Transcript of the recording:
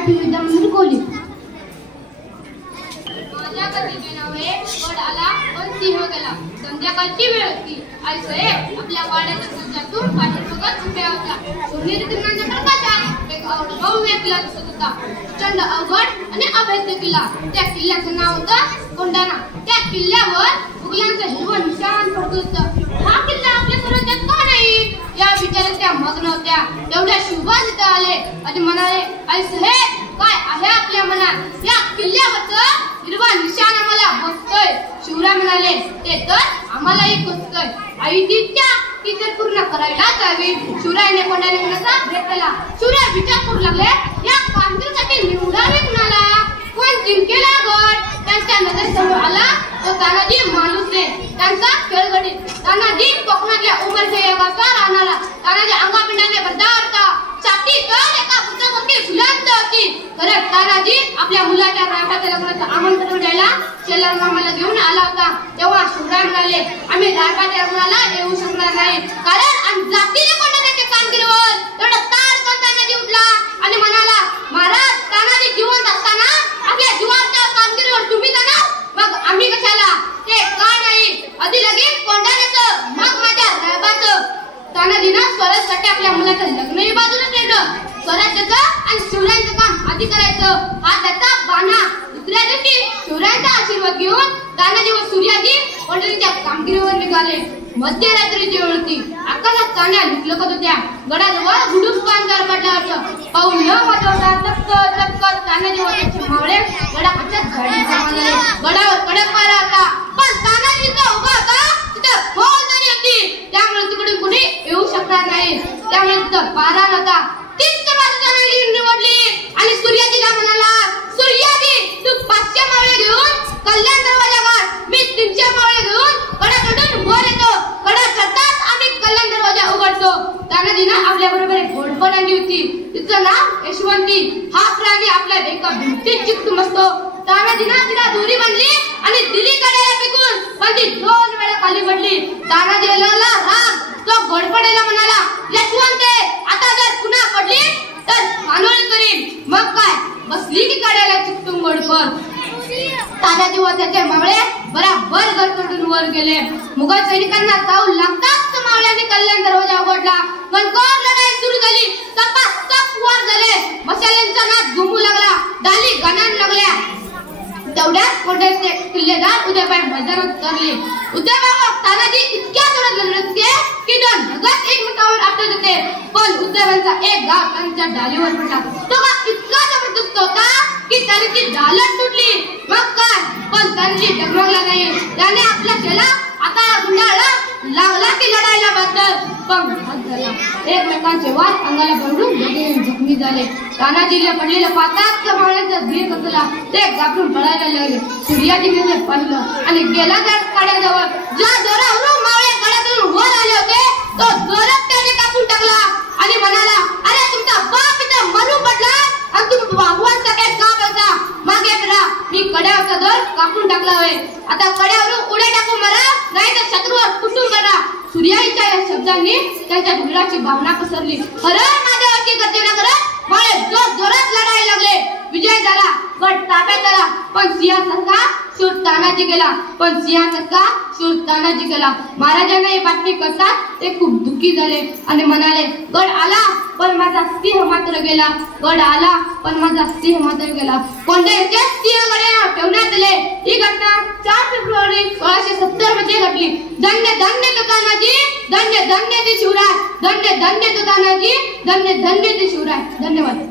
मराठी विद्यामंदिर कोली. माझ्या कथेचे नावे गड आला पण सिंह गेला. संध्याकाळची वेळ होती. आई साहेब आपल्या वाड्याच्या सज्जातून बाहेर बघत उभ्या होत्या. सोनेरी किरणांच्या प्रकाशात एक भव्य किल्ला दिसत होता. प्रचंड अवघड आणि अभेद्य किल्ला. त्या किल्ल्याचं नाव होतं कोंढाणा. त्या किल्ल्यावर मुघलांचं हिरवं निशाण पडत होतं. हा किल्ला आपल्या स्वराज्यात का नाही या विचारात त्या मग्न होत्या. तेवढ्या शिवबा तिथे आले आणि म्हणाले, आई साहेब काय आहे आपल्या मनात? या किल्ल्यावरचं हिरवा निशाण आम्हाला बसतोय. शिवराय म्हणाले, ते तर आम्हालाही बसतोय. आई तिच्या ती तर पूर्ण करायलाच हवी. शिवरायाने कोंढाणा किल्ल्याचा भेट केला. शिवराय विचार करू लागले, या कामगिरीसाठी निवडावे कुणाला? कोण जिंकेला गड? त्यांच्या नजरेसमोर आला तो तानाजी मालुसरे. त्यांचा खेळगडी तानाजी कोकणातल्या उमरठे या गावचा राहणारा. तानाजी अंगापिंडाने भरदार होता. छाती तर एका पुस्तकासारखी फुलांत होती. खरं तानाजी आपल्या मुलाच्या रायबाच्या लग्नाचं आमंत्रण द्यायला शेलार मामाला घेऊन आला होता. तेव्हा शिवराय म्हणाले, आम्ही रायबाच्या लग्नाला येऊ शकणार नाही कारण आम्ही जातीने कोंढाण्याच्या कामगिरीवर. तेवढा ताडकन तानाजी उठला आणि म्हणाला, महाराज तानाजी जिवंत असताना आपल्या जीवाच्या कामगिरीवर तुम्ही जाणार, मग आम्ही कशाला? ते का नाही? आधी लगेच कोंढाण्याचं मग माझ्या रायबाचं. तानाजीनं स्वराज्यासाठी आपल्या मुलाचं लग्नही बाजूला ठेवलं. स्वराज्याचं आणि शिवरायांचं काम आधी करायचं हा त्याचा बाणा. दुसऱ्या दिवशी शिवरायांचा आशीर्वाद घेऊन तानाजी व सूर्याजी कोंढाण्याच्या कामगिरीवर निघाले. मध्यरात्रीची वेळ होती. आकाशात चांदण्या लुकलुकत होत्या. गडाजवळ गुडूप अंधार पडला होता. पाऊल न वाजवता चपकत चपकत तानाजी व त्याचे मावळे गडाकडच्या झाडी जमा झाले. गडावर कडक वारा होता पण तानाजी जिथं उभा होता तिथं फौजदारी होती. त्यामुळे तिकडून कुणी येऊ शकणार नाही. त्यामुळे तिथं पारा नव्हता. तीच बाजू तानाजी निवडली आणि सूर्याजीला म्हणाला, सूर्याजी तू 500 मावळे घेऊन कल्याण दरवाजा गाठ. मी 300 मावळे घेऊन गडाकडून वर येतो. गडा चढताच आम्ही कल्याण दरवाजा उघडतो. तानाजीनं आपल्या बरोबर एक घोडपण आणली होती. तिचं नाव यशवंती. हा प्राणी आपल्या एका भिंतीत चिकटून असतो. तानाजीनं तिला दोरी बांधली आणि दिली कड्याला फेकून, पण ती 2 वेळा खाली पडली. तानाजीला राग. तो घोडपणाला म्हणाला, यशवंते आता जर पुन्हा पडली तर कानोळी करीन. मग काय बसली की कड्याला चिकटून घोडपण. तानाजी व त्याचे मावळे बराबर गड कडून वर गेले. मुघल सैनिकांना चावू लागताच मावळ्यांनी कल्याण दरवाजा उघडला. घनघोर लढाई सुरू झाली. तपासप वर झाले. मशाल्यांचा नाद घुमू लागला. डाली गणान लागल्या. तेवढ्यात कोंढाण्याचे किल्लेदार उदयबाई मैदानात उतरले. उदयबाई तानाजी इतक्या जोरात लढत होते की दोन ढगत एकमेकावर आपटत होते. पण उदयबाईंचा एक घाव त्यांच्या डालीवर पडला. तो घाव इतका जबरदस्त होता की त्याची डालच तुटली. मग काय पण तानाजी डगमगला नाही. त्याने आपला केला आता गुंडाळा लागला की लढायला बद्दल पण हात झाला. एकमेकांचे वार अंगाला भरडून दोघे जखमी झाले. तानाजीला पडलेलं पाहताच मावळ्यांचा धीर बसला. ते घाबरून पळायला लागले. सूर्याजीने ते पाहिलं आणि गेला त्या कड्याजवळ. ज्या जोरावरून मावळे कड्यातून वर आले होते तो जोरात त्याने कापून टाकला आणि म्हणाला, अरे तुमचा बाप इथं मरू पडला आणि तुम्ही भगवानचा काय का बसा? मागे फिरा. मी कड्यावरचा दोर कापून टाकला होय. आता कड्यावरून उड्या टाकून मारा नाही तर शत्रूवर कुटून करा. सूर्याजीच्या या शब्दांनी त्यांच्या वीराची भावना पसरली. खरं माझ्यावरची गर्जना करत मावळे जोरात लढायला लागले. विजय झाला. गड ताब्यात आला. पण सिंहासारखा शूर तानाजी गेला. महाराजांना ही बातमी कळताच ते खूप दुःखी झाले आणि म्हणाले, गड आला पण माझा सिंह मात्र गेला. गड आला पण माझा सिंह मात्र गेला. कोंढाण्याच्या सिंहगडावर ठेवण्यात आले. ही घटना 4 फेब्रुवारी 1670 मध्ये घडली. धन्य धन्य तो तानाजी, धन्य धन्य ते शिवराय, धन्य धन्य तो तानाजी, धन्य धन्य ते शिवराय. धन्यवाद.